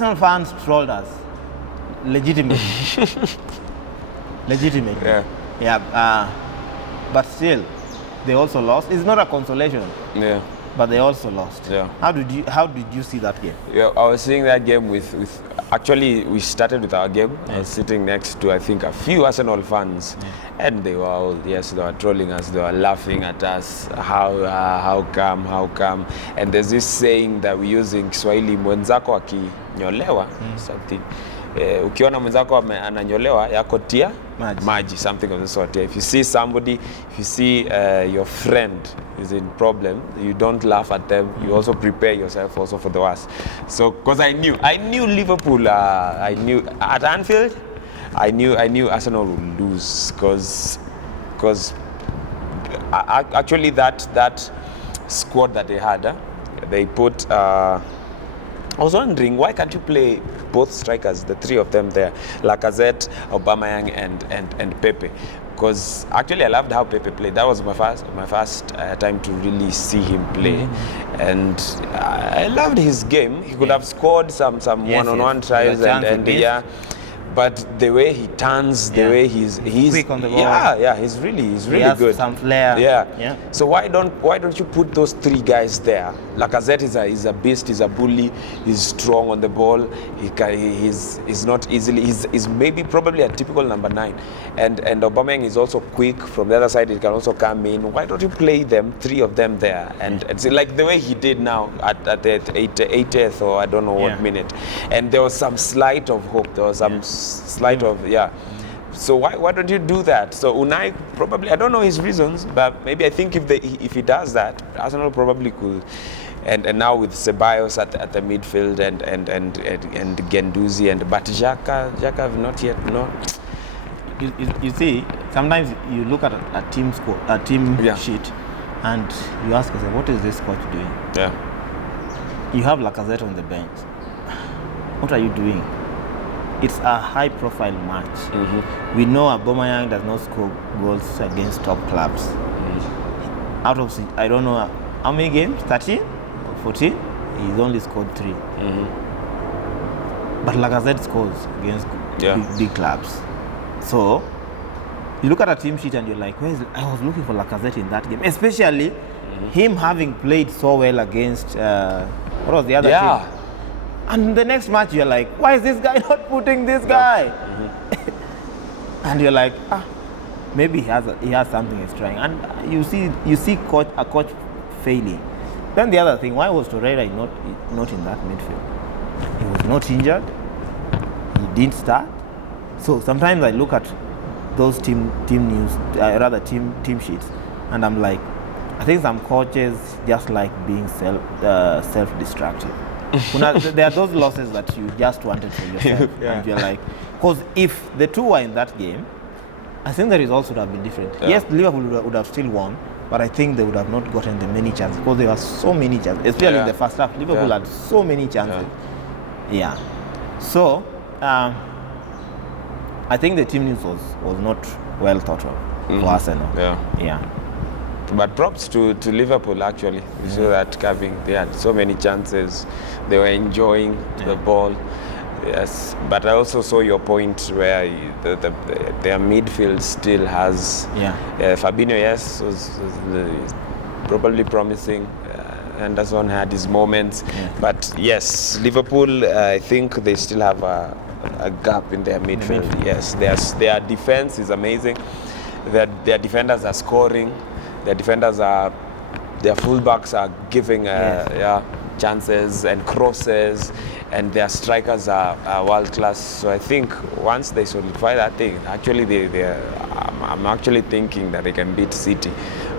Arsenal fans trolled us. Legitimately. Yeah. But still, they also lost. It's not a consolation. Yeah. But they also lost. Yeah. How did you see that game? Yeah, I was seeing that game with actually we started with our game. I was sitting next to I think a few Arsenal fans, and they were all they were trolling us. They were laughing at us. How come? And there's this saying that we use in Kiswahili, mwenzako akinyolewa something. Ukiona mwenzako ananyolewa yako tia maji, something of the sort. If you see somebody, if you see your friend is in problem, you don't laugh at them. You also prepare yourself also for the worst. So, because I knew Liverpool. I knew at Anfield, I knew Arsenal would lose because actually that squad that they had, they put. I was wondering why can't you play both strikers, the three of them there, Lacazette, Aubameyang, and Pepe? Because actually I loved how Pepe played. That was my first time to really see him play, and I loved his game. He could have scored some one-on-one tries and but the way he turns, the way he's quick on the ball. He's really has good. Some flair. Yeah. So why don't you put those three guys there? Lacazette is a beast. He's a bully. He's strong on the ball. He's not easily. He's probably a typical number 9. And Aubameyang is also quick from the other side. He can also come in. Why don't you play them, three of them there, and see, like the way he did now at the 80th or I don't know what minute. And there was some slight of hope. There was some slight of So why don't you do that? So Unai probably, I don't know his reasons, but maybe I think if he does that, Arsenal probably could. And now with Ceballos at the midfield and Guendouzi but Xhaka have not yet You see, sometimes you look at a team sheet, and you ask yourself, what is this coach doing? Yeah. You have Lacazette on the bench. What are you doing? It's a high-profile match. Mm-hmm. We know Aubameyang does not score goals against top clubs. Mm-hmm. Out of, I don't know how many games, 13 or 14, he's only scored 3. Mm-hmm. But Lacazette scores against big clubs. So, you look at a team sheet and you're like, I was looking for Lacazette in that game. Especially him having played so well against, what was the other team? And the next match, you're like, why is this guy not putting this guy? Mm-hmm. And you're like, maybe he has something he's trying. And you see a coach failing. Then the other thing, why was Torreira not in that midfield? He was not injured. He didn't start. So sometimes I look at those team sheets, and I'm like, I think some coaches just like being self-destructive. There are those losses that you just wanted for yourself, and you're like, because if the two were in that game, I think the results would have been different. Yeah. Yes, Liverpool would have still won, but I think they would have not gotten the many chances because there were so many chances, especially in the first half. Liverpool had so many chances. Yeah. So, I think the team news was not well thought of for Arsenal. Yeah. But props to Liverpool actually. We saw that coming. They had so many chances. They were enjoying the ball. Yes, but I also saw your point where their midfield still has. Fabinho, yes, was probably promising. Anderson had his moments, but yes, Liverpool. I think they still have a gap in their midfield. Yes, their defense is amazing. Their defenders are scoring. Their fullbacks are giving chances and crosses, and their strikers are world class. So I think once they solidify that thing, actually I'm actually thinking that they can beat City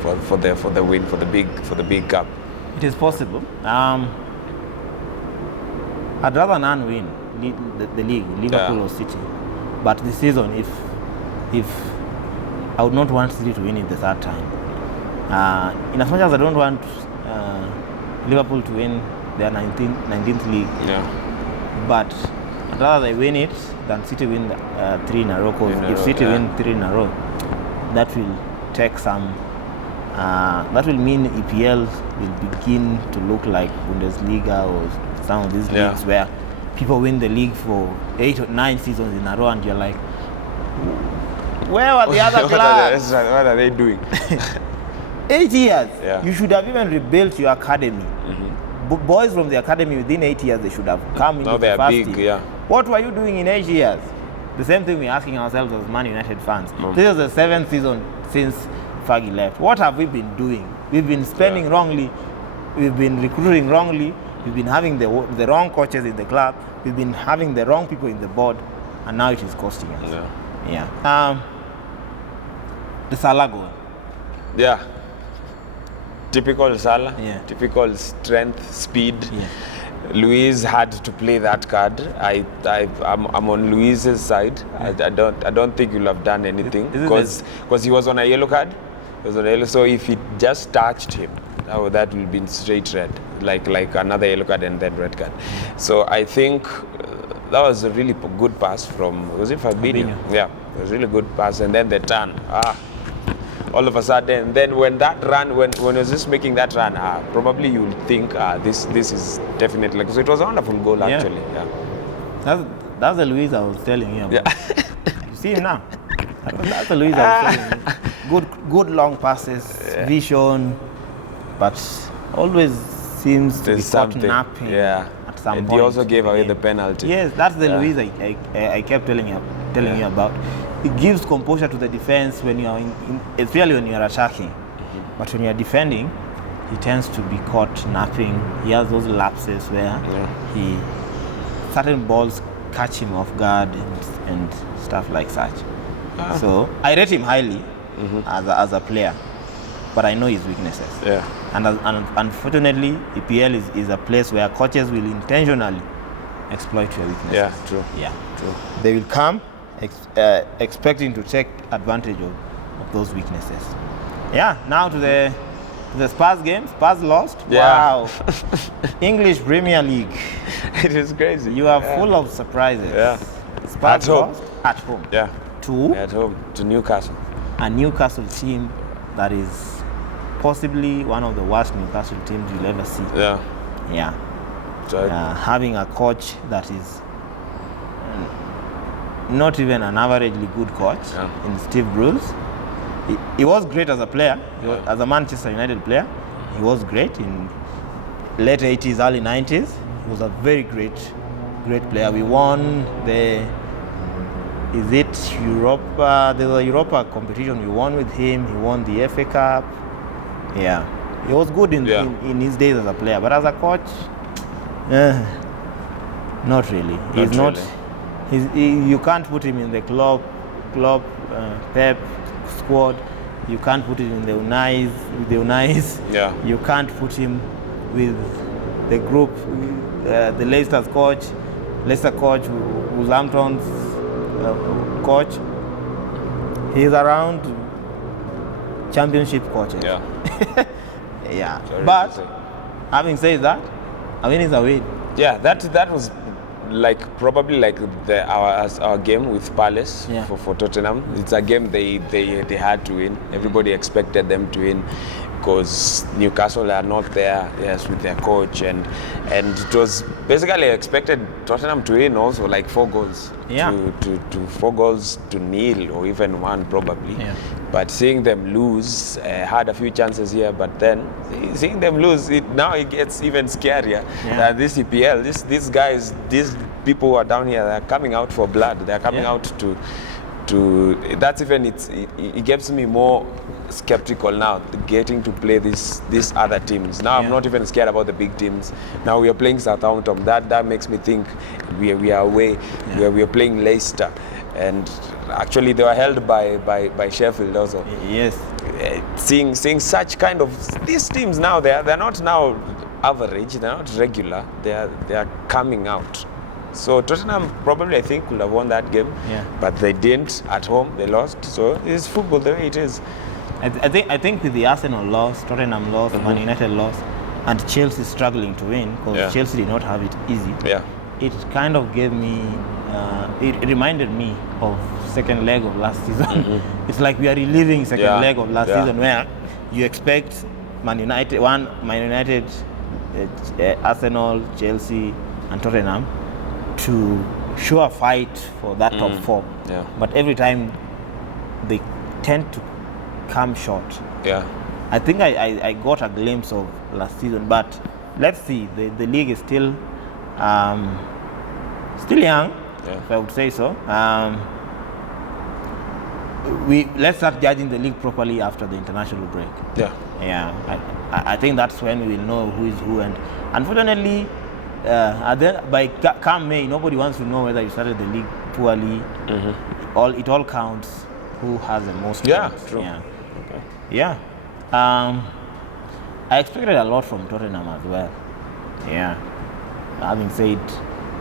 for the win, for the big cup. It is possible. I'd rather none win the league, Liverpool or City. But this season, if I would not want City to win it the third time. In as much as I don't want Liverpool to win their 19th league, but I'd rather they win it than City win 3 in a row. Because if City win 3 in a row, that will take some. That will mean EPL will begin to look like Bundesliga or some of these leagues where people win the league for 8 or 9 seasons in a row, and you're like, where were the other clubs? What are they doing? 8 years. Yeah. You should have even rebuilt your academy. Boys from the academy within 8 years, they should have come into Now they the are first big, team. yeah. What were you doing in 8 years? The same thing we're asking ourselves as Man United fans. This is the 7th season since Fergie left. What have we been doing? We've been spending wrongly. We've been recruiting wrongly. We've been having the wrong coaches in the club. We've been having the wrong people in the board, and now it is costing us. Yeah. The Salah goal. Yeah. Typical Salah. Yeah. Typical strength, speed. Yeah. Luis had to play that card. I'm on Luis's side. Yeah. I don't think you'll have done anything Is because he was on a yellow card. He was on a yellow, so if he just touched him, that will be straight red, like another yellow card and then red card. So I think that was a really good pass from, was it Fabinho? Yeah, it was a really good pass, and then the turn. All of a sudden, then when that run, when he was just making that run, probably you would think this is definitely, so it was a wonderful goal actually. Yeah. That's the Luis I was telling you about. Yeah. You see him now. That's the Luis I was telling you. Good long passes, vision, but always seems to be caught napping. Yeah. At some and point. he also gave away the penalty. Yes, that's the Luis I kept telling you about. It gives composure to the defense when you are especially when you are attacking. But when you are defending, he tends to be caught napping. He has those lapses where certain balls catch him off guard and stuff like such. So I rate him highly as a player, but I know his weaknesses. Yeah. And unfortunately, EPL is a place where coaches will intentionally exploit your weaknesses. Yeah, true. Yeah, true. They will come expecting to take advantage of those weaknesses. Yeah. Now to the Spurs game. Spurs lost. Yeah. Wow. English Premier League. It is crazy. You are full of surprises. Yeah. Spurs lost at home. Yeah. At home to Newcastle. A Newcastle team that is possibly one of the worst Newcastle teams you'll ever see. Yeah. Yeah. So having a coach that is not even an averagely good coach in Steve Bruce. He was great as a player, as a Manchester United player. He was great in late 80s, early 90s. He was a very great player. We won the Europa? There's a Europa competition. We won with him. He won the FA Cup. Yeah, he was good in his days as a player, but as a coach, not really. He's not. You can't put him in the Klopp, Pep squad. You can't put him in the Unais. Yeah. You can't put him with the group, the Leicester coach, Wolverhampton's coach. He's around championship coaches. Yeah. Yeah. But having said that, I mean, it's a win. Yeah, that was probably our game with Palace for Tottenham. It's a game they had to win. Everybody expected them to win because Newcastle are not there, with their coach, and it was basically expected Tottenham to win also, like 4 goals. To 4 goals to nil or even 1 probably. Yeah. But seeing them lose, had a few chances here, but then seeing them lose, now it gets even scarier. Yeah. This EPL, these guys, these people who are down here, they're coming out for blood. They're coming out to that's even it gets me more skeptical now, getting to play these other teams. Now I'm not even scared about the big teams. Now we are playing Southampton. That makes me think we are away. We are playing Leicester, and actually they were held by Sheffield also. Yes. Seeing such kind of these teams now, they're not now average. They're not regular. They are coming out. So Tottenham probably, I think, could have won that game, but they didn't. At home, they lost. So it's football the way it is. I think with the Arsenal loss, Tottenham loss, Man United loss, and Chelsea struggling to win because Chelsea did not have it easy. Yeah. It kind of gave me, it reminded me of second leg of last season. It's like we are reliving second leg of last season where you expect Man United, Arsenal, Chelsea, and Tottenham to show a fight for that top 4. Yeah. But every time they tend to come short. Yeah. I think I got a glimpse of last season, but let's see. The league is still young, if I would say so. Let's start judging the league properly after the international break. Yeah. I think that's when we will know who is who. And unfortunately, by come May, nobody wants to know whether you started the league poorly. It all counts who has the most. Yeah, points. true. Yeah. Okay. Yeah. I expected a lot from Tottenham as well. Yeah. Having said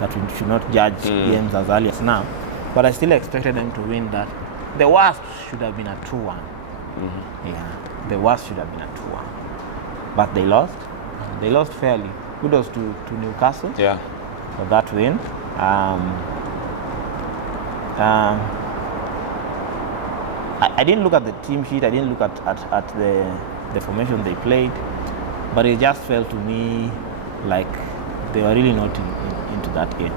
that we should not judge games as early as now, but I still expected them to win that. The worst should have been a 2-1. Yeah. The worst should have been a 2-1. But they lost. They lost fairly. Kudos to Newcastle for that win. I didn't look at the team sheet. I didn't look at the formation they played, but it just felt to me like they were really not into that game.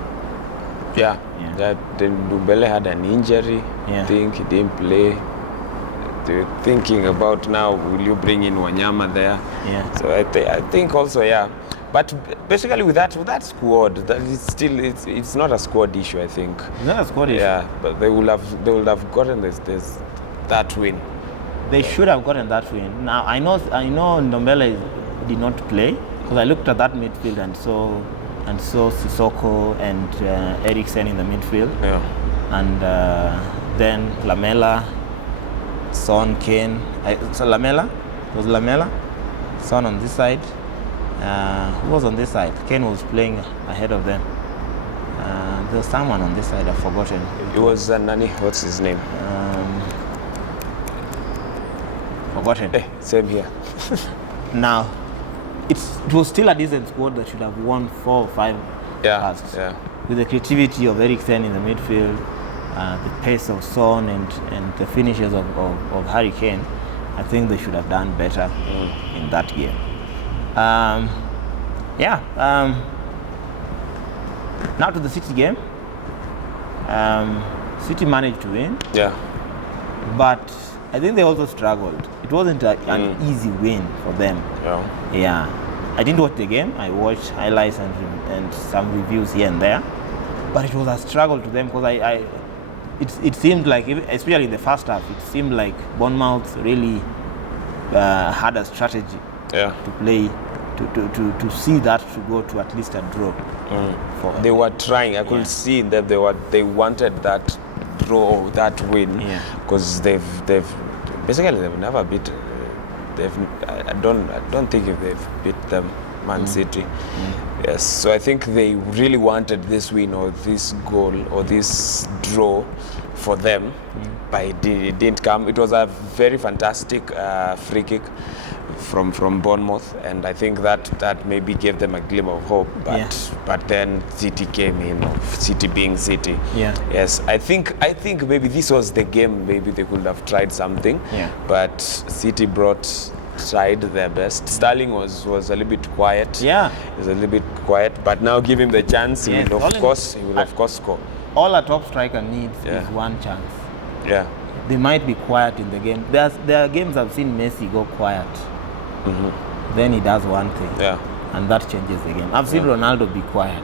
Yeah. Then Dumbele had an injury. Yeah. I think he didn't play. They're thinking about now, will you bring in Wanyama there? Yeah. So I think also, yeah. But basically with that squad, that is still it's not a squad issue, I think. It's not a squad issue. Yeah, but they would have gotten this that win. They should have gotten that win. Now I know Ndombele did not play, because I looked at that midfield and saw Sissoko and Eriksen in the midfield. Yeah. And then Lamela, Son, Kane. Lamela? Was Lamela? Son on this side. Who was on this side? Kane was playing ahead of them. There was someone on this side, I've forgotten. It was Nani, what's his name? Forgotten. Same here. Now, it was still a decent squad that should have won 4 or 5 tasks. Yeah. With the creativity of Eriksen in the midfield, the pace of Son and the finishes of Harry Kane, I think they should have done better in that game. Now to the City game. City managed to win. Yeah. But I think they also struggled. It wasn't an easy win for them. Yeah. I didn't watch the game. I watched highlights and some reviews here and there. But it was a struggle to them, because it seemed like, especially in the first half, it seemed like Bournemouth really had a strategy to play, to see that to go to at least a draw. They were trying. I could see that they wanted that draw or that win, because they've never beat. I don't think if they've beat them, Man City. Yes, so I think they really wanted this win or this goal or this draw for them, but it didn't come. It was a very fantastic free kick from Bournemouth, and I think that maybe gave them a glimmer of hope. But then City came in, City being City. Yes, I think maybe this was the game. Maybe they could have tried something. But City tried their best. Sterling was a little bit quiet. He was a little bit quiet, but now give him the chance. He will of course score. All a top striker needs is one chance. Yeah. They might be quiet in the game. There are games I've seen Messi go quiet. Then he does one thing. And that changes the game. I've seen Ronaldo be quiet.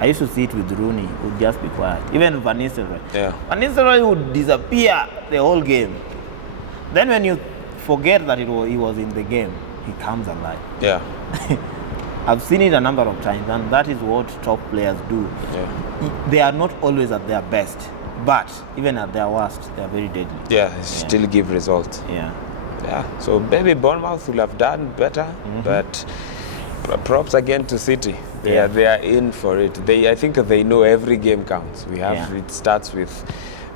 I used to see it with Rooney, who would just be quiet. Even Van Nistelrooy. Van Nistelrooy would disappear the whole game. Then when you forget that he was in the game, he comes alive. I've seen it a number of times, and that is what top players do. They are not always at their best, but even at their worst, they are very deadly. Still give results. So maybe Bournemouth will have done better, but props again to City. They are in for it. I think they know every game counts. It starts with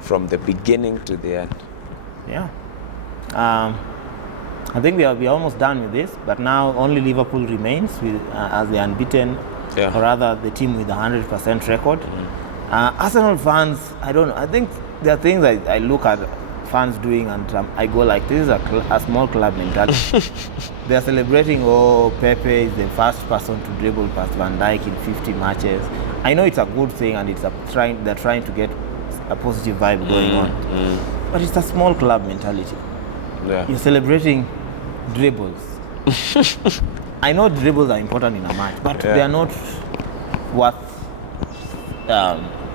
from the beginning to the end. I think we are almost done with this, but now only Liverpool remains as the unbeaten, or rather the team with a 100% record. Arsenal fans, I don't know. I think there are things I look at fans doing, and I go like, this is a small club mentality. They are celebrating, Pepe is the first person to dribble past Van Dijk in 50 matches. I know it's a good thing and they're trying to get a positive vibe going on. But it's a small club mentality. Yeah. You're celebrating dribbles. I know dribbles are important in a match, but they are not worth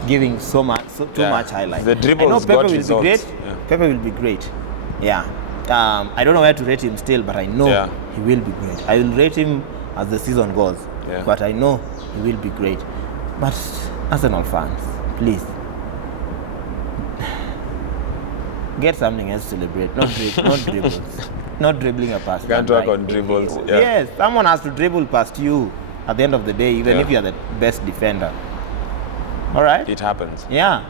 giving too much highlight. The dribbles I know Pepe got will results. be great. Yeah. Pepe will be great. Yeah. I don't know where to rate him still, but I know he will be great. I will rate him as the season goes, but I know he will be great. But Arsenal fans, please get something else to celebrate. Not dribbles. Not dribbling a pass. Can't work on dribbles. Yeah. Yes, someone has to dribble past you at the end of the day, even if you are the best defender. All right? It happens. Yeah.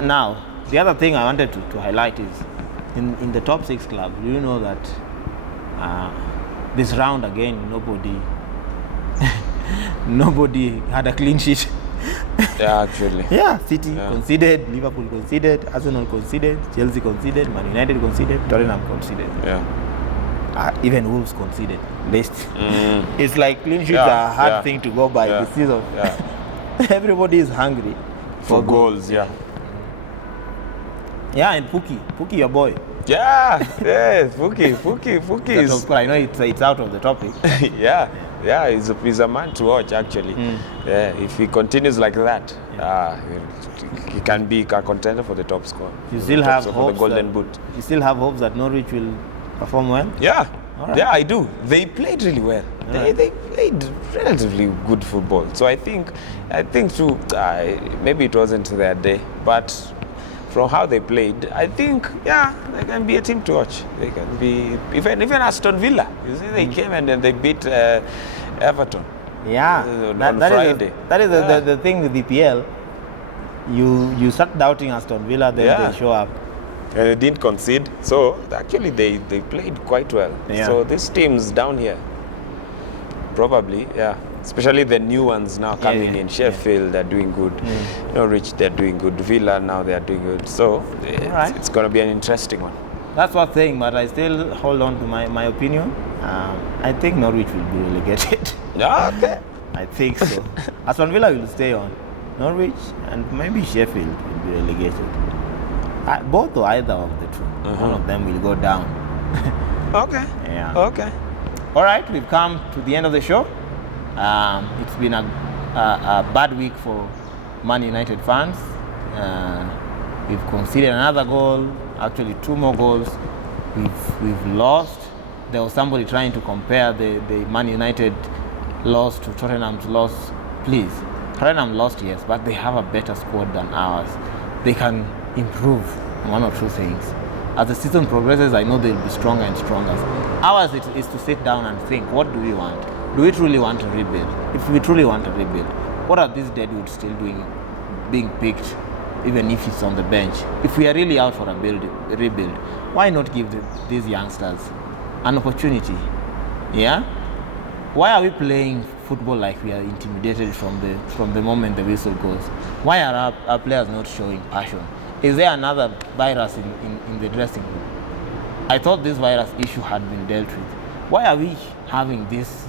Now, the other thing I wanted to highlight is in the top 6 clubs, you know that this round again, nobody had a clean sheet. Yeah, actually. Yeah, City conceded, Liverpool conceded, Arsenal conceded, Chelsea conceded, Man United conceded, Tottenham conceded. Yeah. Even Wolves conceded. It's like clean sheets are a hard thing to go by this season. Yeah. Everybody is hungry for goals. Yeah. Yeah, and Pookie, your boy. Yeah, yes, Pookie is. Of course, I know it's out of the topic. Yeah, he's a man to watch actually. Yeah, if he continues like that, he can be a contender for the top score. You still have hopes for the Golden Boot. You still have hopes that Norwich will perform well? Yeah. Right. Yeah, I do. They played really well. They played relatively good football. So I think too, maybe it wasn't their day, but from how they played, I think, they can be a team to watch. They can be, even Aston Villa. You see, they came and then they beat Everton. Yeah, on Friday. That is the thing with EPL. You start doubting Aston Villa, then they show up. And they didn't concede. So, actually, they played quite well. Yeah. So, these teams down here, probably, especially the new ones now coming in. Sheffield, they're doing good. Norwich, they're doing good. Villa, now they're doing good. So, it's going to be an interesting one. That's one thing, but I still hold on to my opinion. I think Norwich will be relegated. Okay. I think so. Aston Villa will stay on. Norwich and maybe Sheffield will be relegated. Both or either of the two. One of them will go down. Okay. Yeah. Okay. All right, we've come to the end of the show. It's been a bad week for Man United fans. We've conceded another goal, actually 2 more goals. We've lost. There was somebody trying to compare the Man United loss to Tottenham's loss. Please, Tottenham lost, yes, but they have a better squad than ours. They can improve one or two things. As the season progresses, I know they'll be stronger and stronger. Ours is to sit down and think, what do we want? Do we truly want to rebuild? If we truly want to rebuild, what are these deadwoods still doing, being picked, even if it's on the bench? If we are really out for a rebuild, why not give these youngsters an opportunity? Yeah? Why are we playing football like we are intimidated from the moment the whistle goes? Why are our players not showing passion? Is there another virus in the dressing room? I thought this virus issue had been dealt with. Why are we having these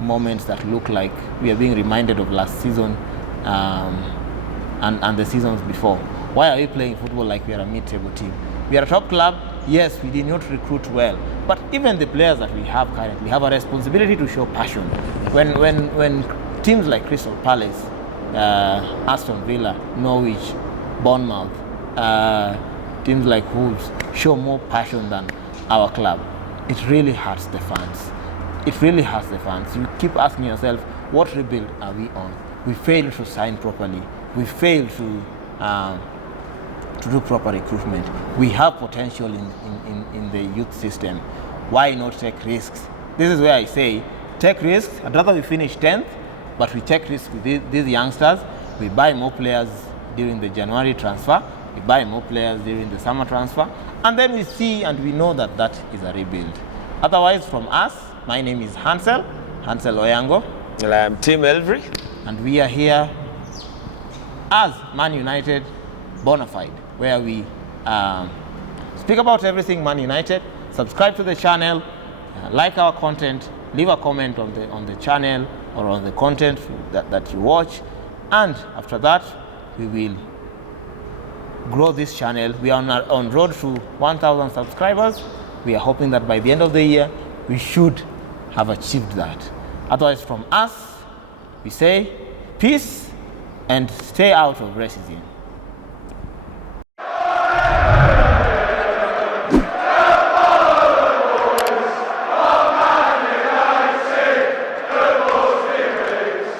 moments that look like we are being reminded of last season and the seasons before? Why are we playing football like we are a mid-table team? We are a top club. Yes, we did not recruit well, but even the players that we have currently have a responsibility to show passion. When teams like Crystal Palace, Aston Villa, Norwich, Bournemouth, teams like Wolves show more passion than our club, it really hurts the fans. It really hurts the fans. You keep asking yourself, what rebuild are we on? We failed to sign properly. We failed to do proper recruitment. We have potential in the youth system. Why not take risks? This is where I say, take risks. I'd rather we finish 10th, but we take risks with these youngsters. We buy more players during the January transfer. We buy more players during the summer transfer. And then we see and we know that that is a rebuild. Otherwise, from us, my name is Hansel Oyango. And I am Tim Elvery. And we are here as Man United Bonafide, where we speak about everything Man United. Subscribe to the channel, like our content, leave a comment on the channel or on the content that you watch. And after that, we will grow this channel. We are on road to 1,000 subscribers. We are hoping that by the end of the year, we should have achieved that. Otherwise, from us, we say peace and stay out of racism.